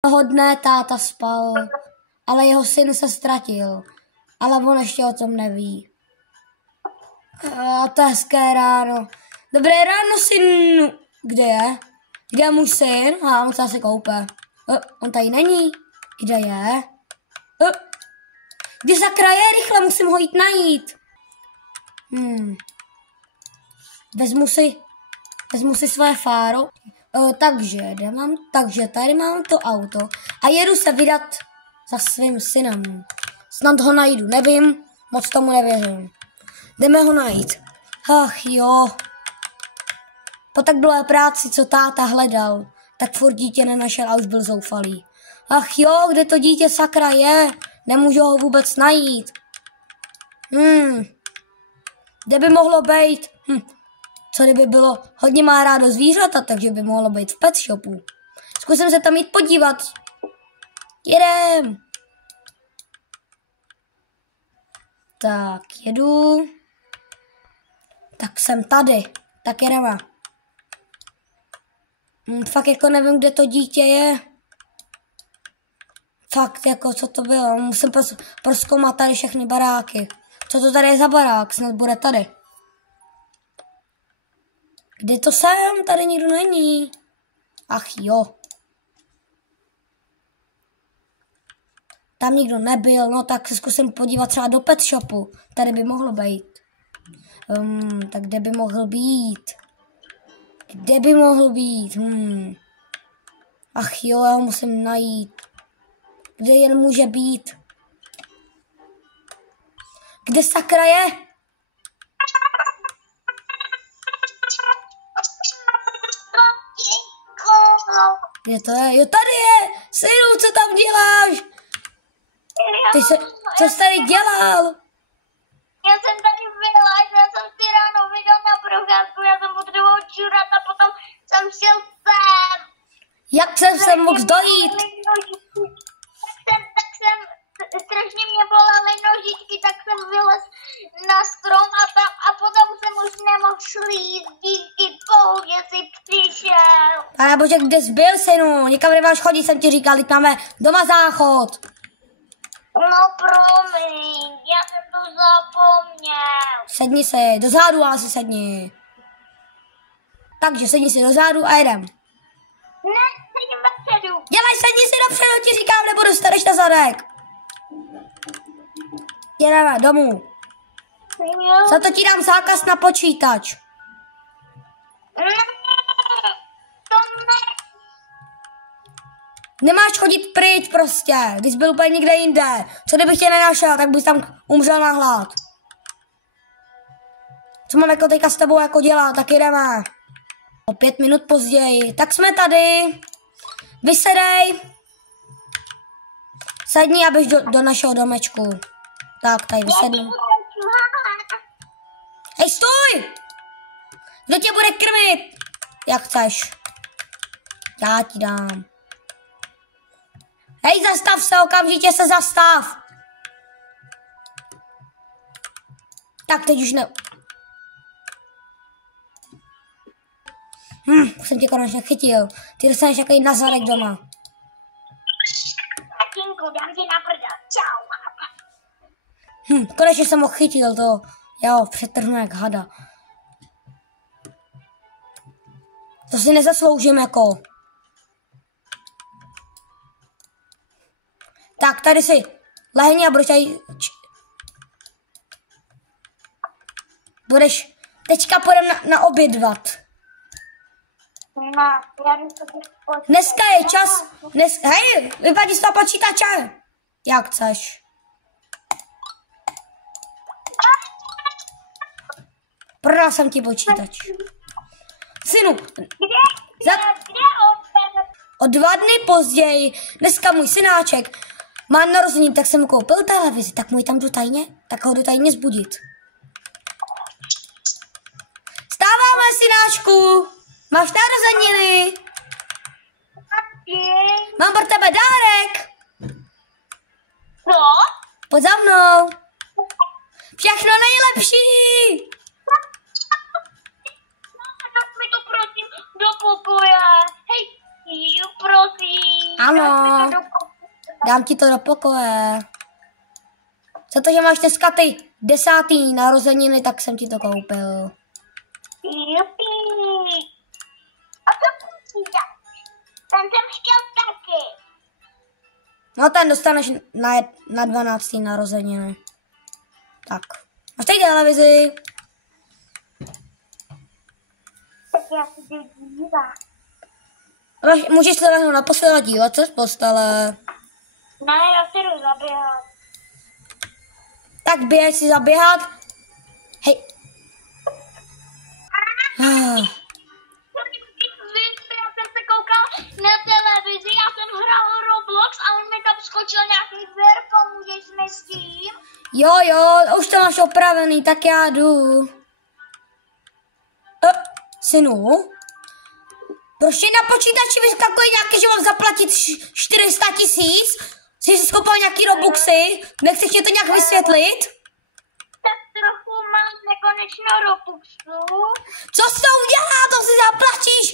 Toho dne táta spal, ale jeho syn se ztratil. Ale on ještě o tom neví. A to je hezké ráno. Dobré ráno, synu. Kde je? Kde je můj syn? On se asi koupe. On tady není. Kde je? Kde sakra je? Rychle musím ho jít najít. Vezmu si své fáro. Takže tady mám to auto a jedu se vydat za svým synem. Snad ho najdu, nevím, moc tomu nevěřím. Jdeme ho najít. Ach jo. Po tak dlouhé práci, co táta hledal, tak furt dítě nenašel a už byl zoufalý. Ach jo, kde to dítě sakra je? Nemůžu ho vůbec najít. Kde by mohlo být? Co kdyby bylo, hodně má rádo zvířata, takže by mohlo být v pet shopu. Zkusím se tam jít podívat. Jedem. Tak, jedu. Tak jsem tady. Tak jedeme. Fakt jako nevím, kde to dítě je. Fakt jako, co to bylo. Musím prozkoumat tady všechny baráky. Co to tady je za barák? Snad bude tady. Kde to jsem? Tady nikdo není. Ach jo. Tam nikdo nebyl, no tak se zkusím podívat třeba do pet shopu. Tady by mohlo být. Tak kde by mohl být? Kde by mohl být? Ach jo, já ho musím najít. Kde jen může být? Kde sakra je? Kde to je? Jo, tady je! Synu, co tam děláš? Co jsi tady dělal? Já jsem tady byla, já jsem si ráno viděl na procházku, já jsem potřeboval čurat a potom jsem šel sem. Jak jsem sem mohl dojít? Strašně mě bolely nožičky, tak jsem vylez na strom a potom jsem už nemohl šlít, díky bohu, že jsi přišel. Pane bože, kde jsi byl, synu? Nikam nemáš chodit, jsem ti říkal, teď máme doma záchod. No promiň, já jsem to zapomněl. Sedni si, do zádu asi sedni. Takže sedni si do zádu a jedem. Ne, sedím vepředu. Dělej, sedni si dopředu, ti říkám, nebo dostaneš na zadek. Jedeme domů. Za to ti dám zákaz na počítač. Ne, to ne. Nemáš chodit pryč prostě, když byl úplně někde jinde. Co kdybych tě nenašel, tak bys tam umřel na hlad. Co mám jako teďka s tebou jako dělat, tak jdeme. O 5 minut později, tak jsme tady. Vysedej. Sedni a běž do našeho domečku. Tak, tady vysedni. Hej, stůj! Kdo tě bude krmit? Jak chceš. Já ti dám. Hej, zastav se, okamžitě se zastav. Tak, teď už ne... Už jsem tě konečně chytil. Ty dostaneš jaký na zadek doma. Tatínku, dám ti na prdel. Čau. Konečně jsem ho chytil, to. Já ho přetrhnu jak hada. To si nezasloužím jako. Tak, tady si lehni a budeš tady... Budeš... Teďka půjdem na obědvat. Dneska je čas... Hej, vypadni z toho počítače. Jak chceš. Prodal jsem ti počítač. Synu, o 2 dny později, dneska můj synáček má narozeniny, tak jsem mu koupil televizi, tak mu ji tam jdu tajně, tak ho jdu tajně zbudit. Vstáváme, synáčku, máš narozeniny. Mám pro tebe dárek. Co? Pojď za mnou. Všechno nejlepší. Tak mi to prosím do pokoje. Hej, Jo, prosím. Ano. Dám ti to do pokoje. Za to, že máš dneska ty 10. narozeniny, tak jsem ti to koupil. Jupi. A co počítač? Ten jsem chtěl taky. No ten dostaneš na 12. narozeniny. Tak. Máš tady televizi. Tak já si jdu dívat. Můžeš se lehnout na postel a dívat se z postele. Ne, já si jdu zaběhat. Tak běž si zaběhat. Hej. Já jsem se koukal na televizi, já jsem hrál Roblox a on mi tam skočil nějaký zvěrko, můžeš mi s tím? Jo, už to máš opravený, tak já jdu. Synu? Proč je na počítači vyskakuje nějaký, že mám zaplatit 400 000? Jsi si skoupal nějaký Robuxy? Nechceš mě to nějak vysvětlit? Tak trochu mám nekonečno Robuxu. Co s tou udělá? To si zaplatíš!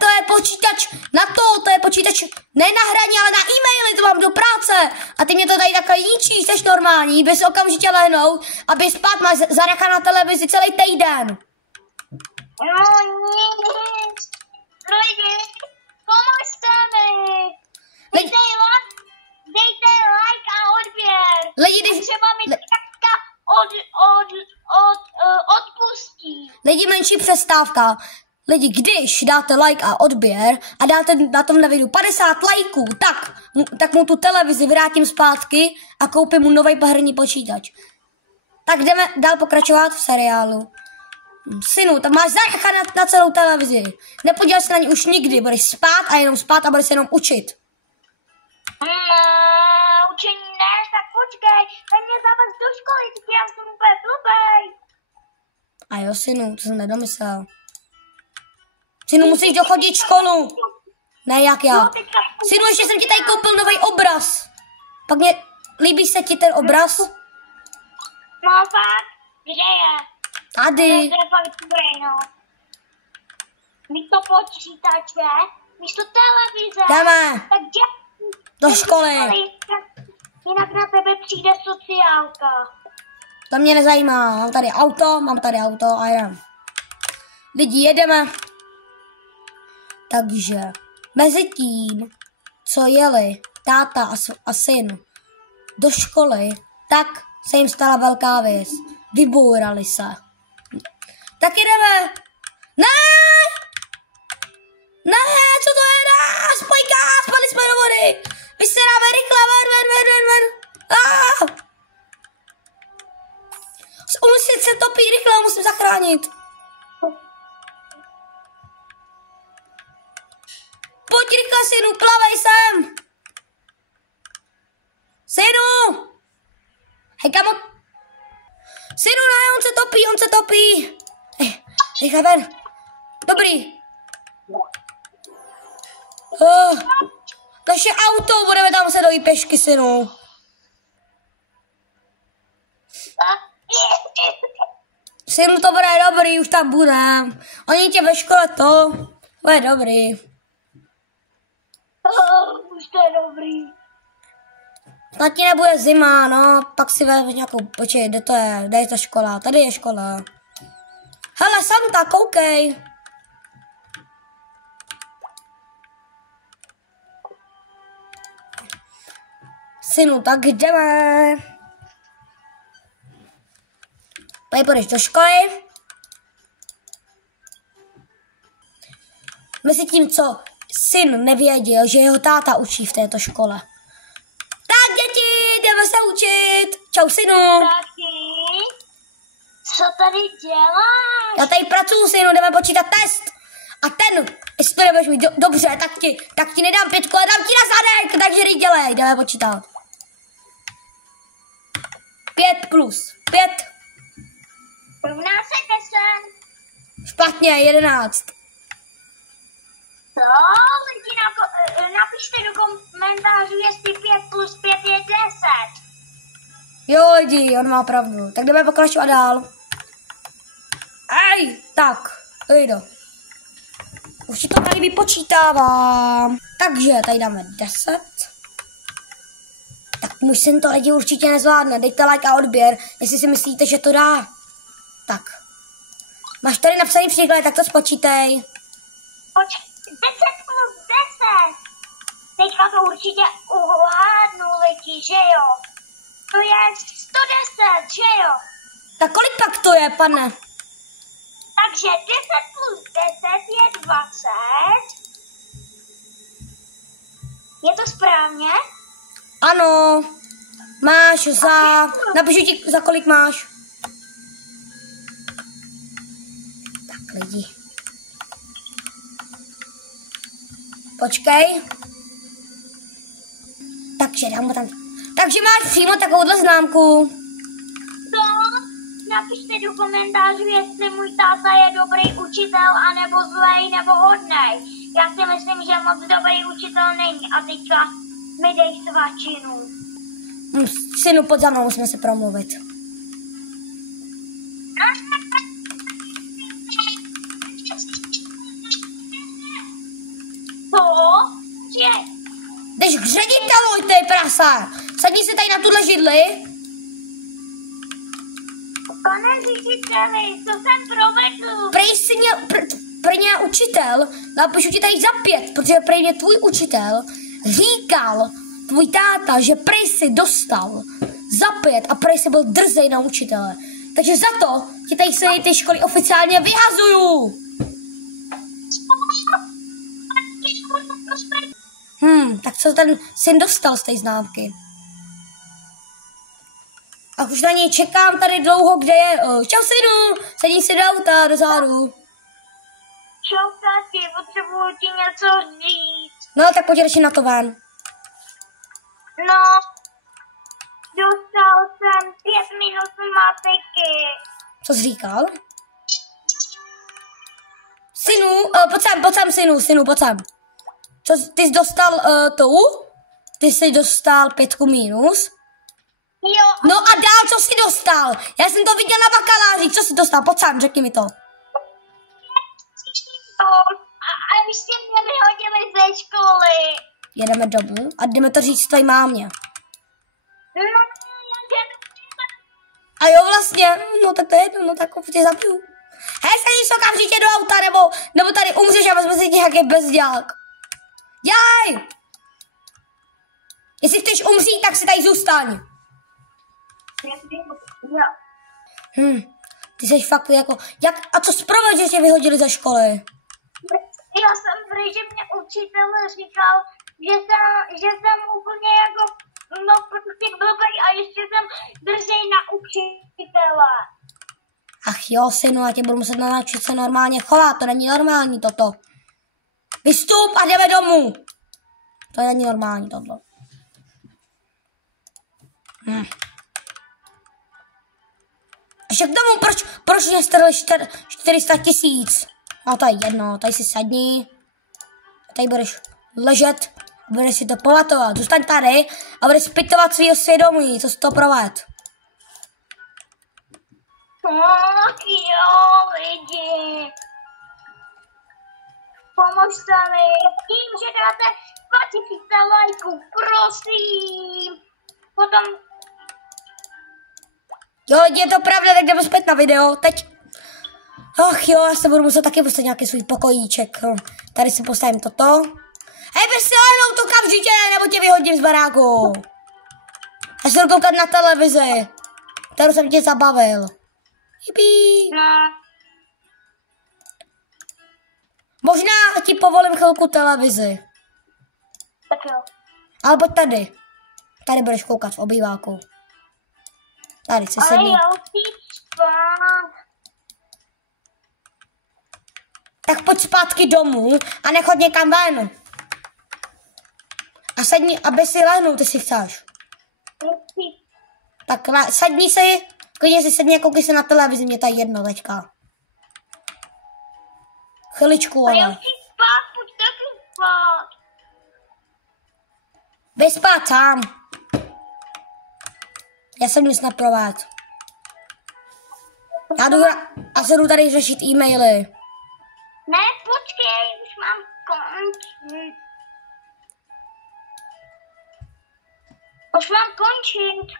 To je počítač na to je počítač ne na hraní, ale na e-maily, to mám do práce. A ty mě to tady takhle ničíš, jsi normální, bys okamžitě lehnout, aby spát máš Zaraka na televizi celý týden. No nic. Lidi, pomožte mi. Dejte like a odběr. Lidi, a třeba mi takka odpustí. Lidi, menší přestávka. Lidi, když dáte like a odběr a dáte na tomhle videu 50 lajků, tak mu tu televizi vrátím zpátky a koupím mu nový herní počítač. Tak jdeme dál pokračovat v seriálu. Synu, tam máš Zaraka na celou televizi. Nepodívej se na ní už nikdy, budeš spát a jenom spát a budeš se jenom učit. Učení ne, tak počkej, tak mě zavez do školy, tak já jsem úplně blbej. A jo, synu, to jsem nedomyslel. Synu, musíš dochodit školu. Ne, jak já. Synu, ještě jsem ti tady koupil nový obraz. Pak mě, líbí se ti ten obraz? No fakt, kde je? Tady. To je fakt dobrý, no. Místo počítače, místo televize. Jdeme. Tak Do školy. Jinak na tebe přijde sociálka. To mě nezajímá. Mám tady auto a jdem. Lidi, jedeme. Takže mezi tím, co jeli táta a syn do školy, tak se jim stala velká věc. Vybourali se. Tak jdeme. Ne! Ne, co to je? Ne, spojka, spadli jsme do vody. Vyseráme rychle, ven. Musím se topit rychle, musím zachránit. Pojď rychle, synu, plavej sem. Synu. Hej, kamo. Synu, ne, on se topí. Rychle ven. Dobrý. Naše auto, budeme tam se dojít pěšky, synu. Synu, to bude dobrý, už tam budem. Oni tě ve škole to bude dobrý. Už to je dobrý. Snad ti nebude zima, no, pak si vezmeš nějakou, počkej, kde je ta škola? Tady je škola. Hele, Santa, koukej. Synu, tak jdeme. Půjdeš do školy. Mezi tím, co syn nevěděl, že jeho táta učí v této škole. Tak, děti, jdeme se učit. Čau, synu. Taky? Co tady děláš? Já tady pracuji, synu, jdeme počítat test. A ten, jestli to nebudeš mít dobře, tak ti nedám 5, ale dám ti na zadek, takže dělej, jdeme počítat. 5 plus 5. Rovná se 10. Špatně, 11. Co? Lidi, napište do komentářů, jestli 5 plus 5 je 10. Jo, lidi, on má pravdu. Tak jdeme pokračovat dál. Tak, jdo. už si to tady vypočítávám. Takže tady dáme 10. Tak můj syn to lidi určitě nezvládne. Dejte like a odběr, jestli si myslíte, že to dá. Tak. Máš tady napsaný příklad, tak to spočítej. 10 plus 10. Teďka to určitě uhádnu lidi, že jo? To je 110, že jo? Tak kolik pak to je, pane? Takže 10 plus 10 je 20. Je to správně? Ano. Máš za... Napíšu ti, za kolik máš. Tak lidi. Počkej. Takže dám ho tam. Takže máš přímo takovouhle známku. To napište do komentářů, jestli můj táta je dobrý učitel, anebo zlej, nebo hodnej. Já si myslím, že moc dobrý učitel není. A teďka mi dej svačinu. Synu, pojď za mnou, musíme se promluvit. Jdeš k ředitelovi, ty prasa! Sadni se tady na tuhle židli. Pane řediteli, co jsem provedl? Prej jsi měl, prej mě učitel, napíšu ti tady za 5, protože prej mě tvůj učitel říkal, tvůj táta, že prej si dostal za 5 a prej si byl drzej na učitele. Takže za to ti tady se ty školy oficiálně vyhazuju. Tak co ten syn dostal z té známky? A už na něj čekám tady dlouho, kde je. Čau synu, sedí si do auta, do zádu. Čau táti, potřebuji ti něco říct. No, tak pojď radši na to ven. No, dostal jsem 5 minut matiky. Co jsi říkal? Synu, pojď sem, synu, pojď sem. Co, ty jsi dostal Ty jsi dostal 5 minus? Jo. No a dál, co jsi dostal? Já jsem to viděl na bakaláři, co jsi dostal? Pojď sem, řekni mi to. A ještě mě vyhodili ze školy. Jedeme domů a jdeme to říct tvé mámě. A jo, vlastně, no tak to je jedno, no tak tě zabiju. Hej, sedíš okamžitě do auta, nebo tady umřeš a vezme si nějaký bezdělák. Jaj! Jestli chceš umřít, tak si tady zůstaň. Ty jsi fakt jako, a co zprve, že tě vyhodili ze školy? Já jsem prý, že mě učitel říkal, že jsem úplně jako, no prostě blbej a ještě jsem drzej na učitele. Ach jo, synu, já tě budu muset naučit se normálně chovat, to není normální toto. Vystup a jdeme domů. To není normální toto. Ještě k tomu, proč mě strhli 400 000? No to je jedno, tady si sedni. Tady budeš ležet a budeš si to pamatovat. Zůstaň tady a budeš zpytovat svýho svědomí, co jsi to proved. Tak jo, lidi. Pomožte mi tím, že dáte 2000 lajků, prosím. Potom... Jo, lidi, je to pravda, tak jdeme zpět na video. Teď... Ach jo, já se budu muset taky postavit nějaký svůj pokojíček. Tady si postavím toto. Hej, běž si lehnout okamžitě, nebo tě vyhodím z baráku. Já se jdu koukat na televizi, kterou jsem tě zabavil. Jipí. Možná ti povolím chvilku televizi. Tak jo. Ale pojď tady. Tady budeš koukat v obýváku. Tady se sedni. Ale já chci spát. Tak pojď zpátky domů a nechod někam ven. A sedni, aby si lehnul, ty si chceš. Tak sedni si, klidně si sedni a koukej se na televizi, mě to je jedno teďka. Chviličku, ale. Já chci spát, pojď taky spát. Běž spát sám. Já jsem nic naprovádl. Já jdu a se jdu tady řešit e-maily. Ne, počkej, už Už mám končit.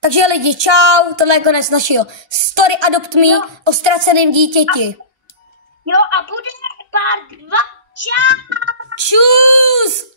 Takže lidi, čau, tohle je konec našeho Story Adopt Me o ztraceném dítěti. Jo, a bude part 2. Čau. Čus!